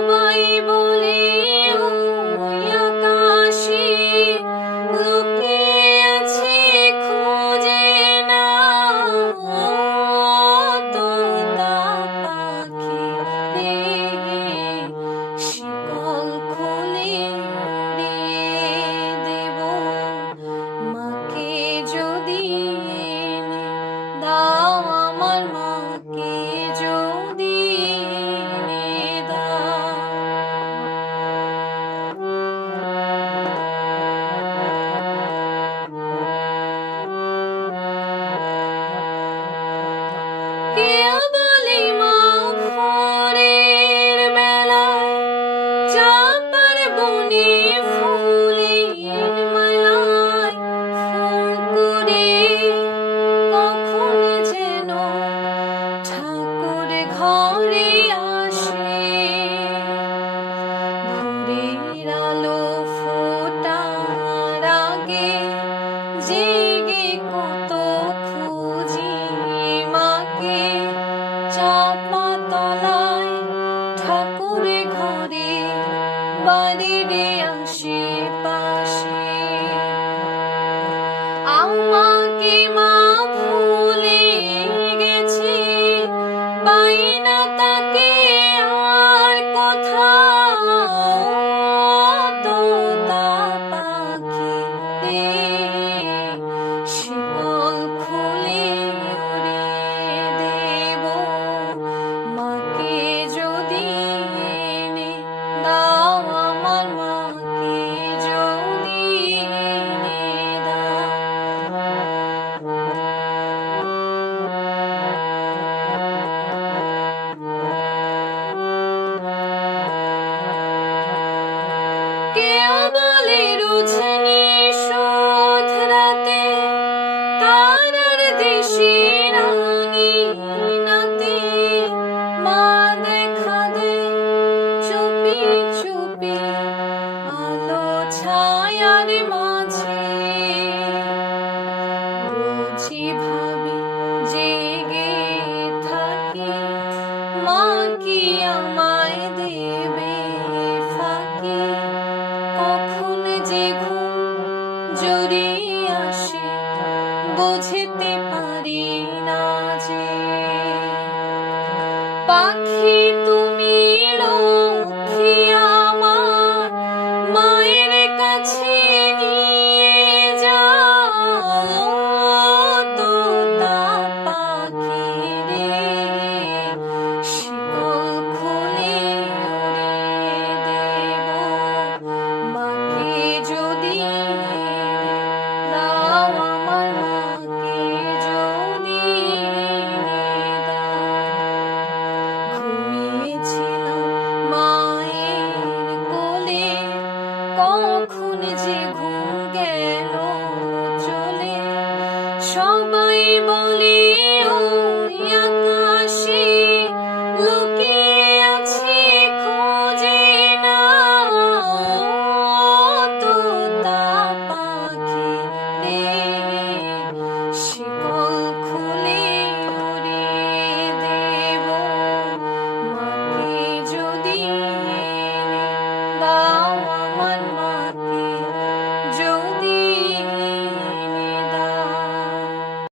তোমায় বলে ঘরে ঘরে বাড়িরে আশেপাশে বুঝিনি শোধ রাতে তারার দেশে নাতে মা দেখা দে চুপি পারি না 梦里